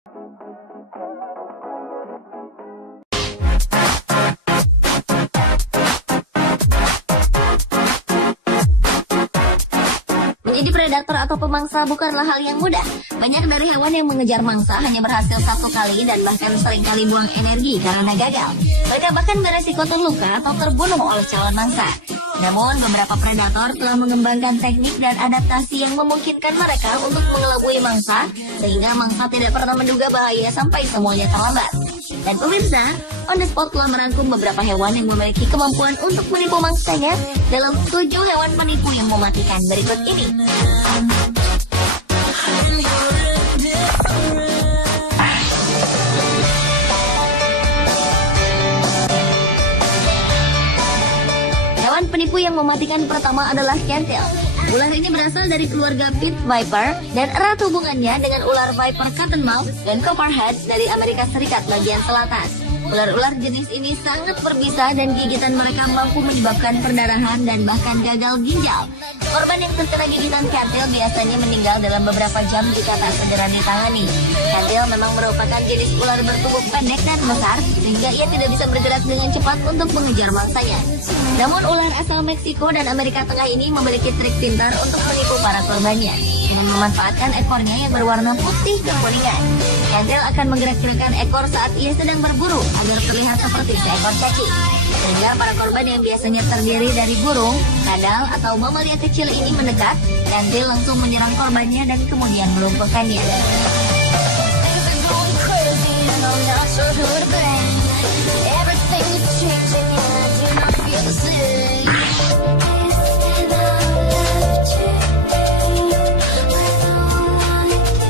Menjadi predator atau pemangsa bukanlah hal yang mudah. Banyak dari hewan yang mengejar mangsa hanya berhasil satu kali dan bahkan seringkali buang energi karena gagal. Mereka bahkan beresiko terluka atau terbunuh oleh calon mangsa. Namun, beberapa predator telah mengembangkan teknik dan adaptasi yang memungkinkan mereka untuk mengelabui mangsa, sehingga mangsa tidak pernah menduga bahaya sampai semuanya terlambat. Dan pemirsa, On The Spot telah merangkum beberapa hewan yang memiliki kemampuan untuk menipu mangsanya dalam 7 hewan penipu yang mematikan berikut ini. Hewan penipu yang mematikan pertama adalah kentil. Ular ini berasal dari keluarga pit viper dan erat hubungannya dengan ular viper cottonmouth dan copperhead dari Amerika Serikat bagian selatan. Ular-ular jenis ini sangat berbisa dan gigitan mereka mampu menyebabkan perdarahan dan bahkan gagal ginjal. Korban yang terkena gigitan kentil biasanya meninggal dalam beberapa jam jika tak segera ditangani. Kentil memang merupakan jenis ular bertubuh pendek dan besar, sehingga ia tidak bisa bergerak dengan cepat untuk mengejar mangsanya. Namun ular asal Meksiko dan Amerika Tengah ini memiliki trik pintar untuk menipu para korbannya. Dengan memanfaatkan ekornya yang berwarna putih kekuningan, kentil akan menggerak-gerakkan ekor saat ia sedang berburu agar terlihat seperti seekor cacing. Sehingga para korban yang biasanya terdiri dari burung, kadal, atau mamalia kecil ini mendekat, kentil langsung menyerang korbannya dan kemudian melumpuhkannya.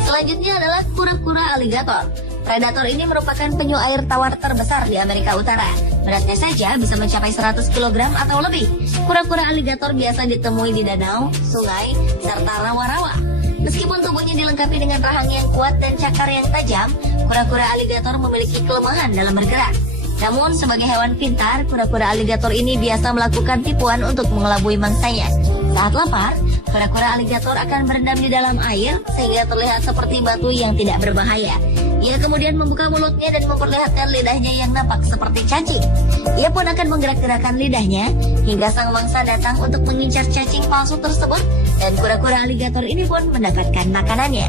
Selanjutnya adalah kura-kura aligator. Predator ini merupakan penyu air tawar terbesar di Amerika Utara. Beratnya saja bisa mencapai 100 kg atau lebih. Kura-kura aligator biasa ditemui di danau, sungai, serta rawa-rawa. Meskipun tubuhnya dilengkapi dengan rahang yang kuat dan cakar yang tajam, kura-kura aligator memiliki kelemahan dalam bergerak. Namun sebagai hewan pintar, kura-kura aligator ini biasa melakukan tipuan untuk mengelabui mangsanya. Saat lapar, kura-kura aligator akan berendam di dalam air sehingga terlihat seperti batu yang tidak berbahaya. Ia kemudian membuka mulutnya dan memperlihatkan lidahnya yang nampak seperti cacing. Ia pun akan menggerak-gerakkan lidahnya hingga sang mangsa datang untuk mengincar cacing palsu tersebut, dan kura-kura aligator ini pun mendapatkan makanannya.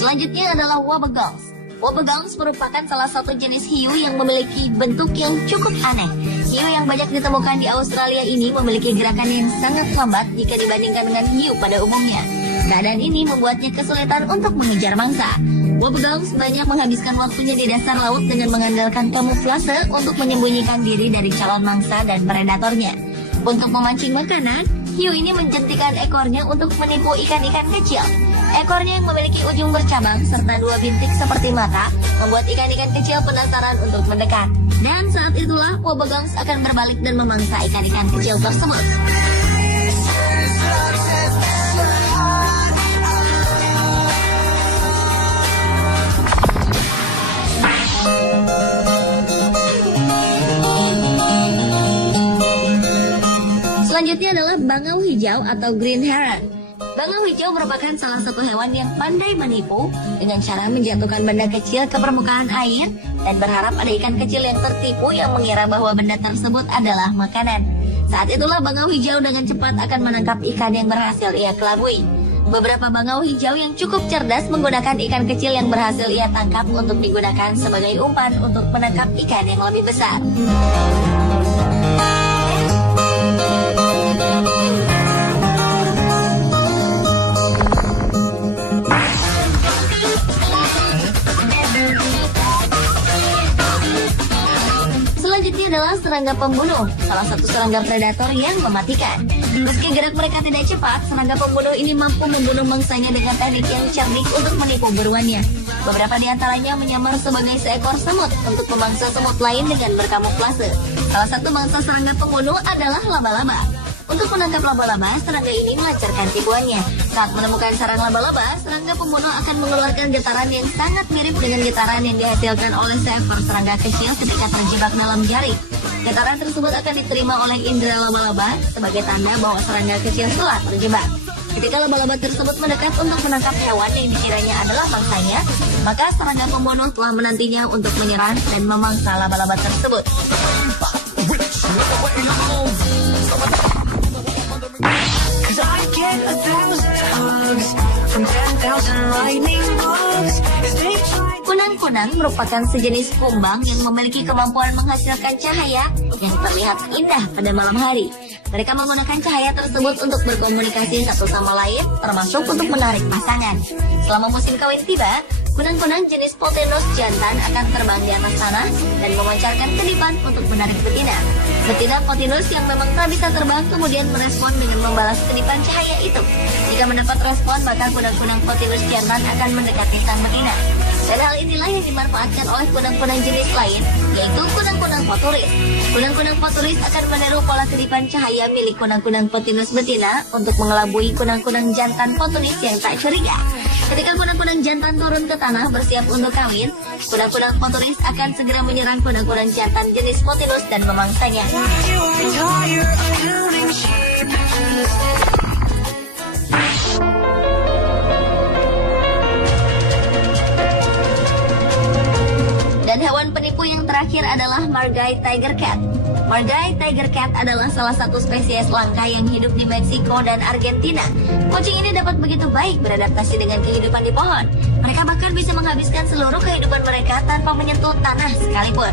Selanjutnya adalah wobbegong. Wobbegong merupakan salah satu jenis hiu yang memiliki bentuk yang cukup aneh. Hiu yang banyak ditemukan di Australia ini memiliki gerakan yang sangat lambat jika dibandingkan dengan hiu pada umumnya. Keadaan ini membuatnya kesulitan untuk mengejar mangsa. Wobbegong banyak menghabiskan waktunya di dasar laut dengan mengandalkan kamuflase untuk menyembunyikan diri dari calon mangsa dan predatornya. Untuk memancing makanan, hiu ini menjentikan ekornya untuk menipu ikan-ikan kecil. Ekornya yang memiliki ujung bercabang serta 2 bintik seperti mata membuat ikan-ikan kecil penasaran untuk mendekat. Dan saat itulah wobbegong akan berbalik dan memangsa ikan-ikan kecil tersebut. Selanjutnya adalah bangau hijau atau green heron. Bangau hijau merupakan salah satu hewan yang pandai menipu dengan cara menjatuhkan benda kecil ke permukaan air dan berharap ada ikan kecil yang tertipu yang mengira bahwa benda tersebut adalah makanan. Saat itulah bangau hijau dengan cepat akan menangkap ikan yang berhasil ia kelabui. Beberapa bangau hijau yang cukup cerdas menggunakan ikan kecil yang berhasil ia tangkap untuk digunakan sebagai umpan untuk menangkap ikan yang lebih besar. Adalah serangga pembunuh, salah satu serangga predator yang mematikan. Meski gerak mereka tidak cepat, serangga pembunuh ini mampu membunuh mangsanya dengan teknik yang cerdik untuk menipu buruannya. Beberapa di antaranya menyamar sebagai seekor semut untuk memangsa semut lain dengan berkamuflase. Salah satu mangsa serangga pembunuh adalah laba-laba. Untuk menangkap laba-laba, serangga ini melancarkan tipuannya. Saat menemukan sarang laba-laba, serangga pembunuh akan mengeluarkan getaran yang sangat mirip dengan getaran yang dihasilkan oleh seekor serangga kecil ketika terjebak dalam jaring. Getaran tersebut akan diterima oleh indera laba-laba sebagai tanda bahwa serangga kecil telah terjebak. Ketika laba-laba tersebut mendekat untuk menangkap hewan yang dikiranya adalah mangsanya, maka serangga pembunuh telah menantinya untuk menyerang dan memangsa laba-laba tersebut. Kunang-kunang merupakan sejenis kumbang yang memiliki kemampuan menghasilkan cahaya yang terlihat indah pada malam hari. Mereka menggunakan cahaya tersebut untuk berkomunikasi satu sama lain, termasuk untuk menarik pasangan. Selama musim kawin tiba, kunang-kunang jenis Pothinus jantan akan terbang di atas tanah dan memancarkan kedipan untuk menarik betina. Betina Pothinus yang memang tak bisa terbang kemudian merespon dengan membalas kedipan cahaya itu. Jika mendapat respon, maka kunang-kunang Pothinus jantan akan mendekati sang betina. Dan hal inilah yang dimanfaatkan oleh kunang-kunang jenis lain, yaitu kunang-kunang Pothuris. Kunang-kunang Pothuris akan meniru pola kedipan cahaya milik kunang-kunang Pothinus betina untuk mengelabui kunang-kunang jantan Pothuris yang tak curiga. Ketika kunang-kunang jantan turun ke tanah bersiap untuk kawin, kunang-kunang Pothuris akan segera menyerang kunang-kunang jantan jenis Pothinus dan memangsanya. Dan hewan penipu yang terakhir adalah Margay Tiger Cat. Margay Tiger Cat adalah salah satu spesies langka yang hidup di Meksiko dan Argentina. Kucing ini dapat begitu baik beradaptasi dengan kehidupan di pohon. Mereka bahkan bisa menghabiskan seluruh kehidupan mereka tanpa menyentuh tanah sekalipun.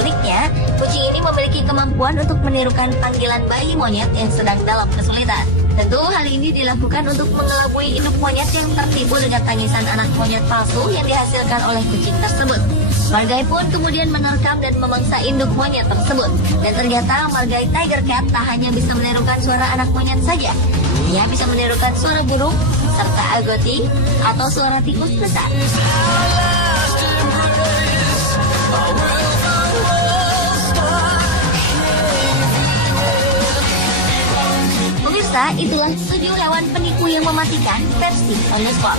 Uniknya, kucing ini memiliki kemampuan untuk menirukan panggilan bayi monyet yang sedang dalam kesulitan. Tentu hal ini dilakukan untuk mengelabui induk monyet yang tertipu dengan tangisan anak monyet palsu yang dihasilkan oleh kucing tersebut. Margay pun kemudian menerkam dan memangsa induk monyet tersebut. Dan ternyata Margay Tiger Cat tak hanya bisa menirukan suara anak monyet saja. Ia bisa menirukan suara burung, serta agoti, atau suara tikus besar. Pemirsa, itulah 7 hewan penipu yang mematikan versi On The Spot.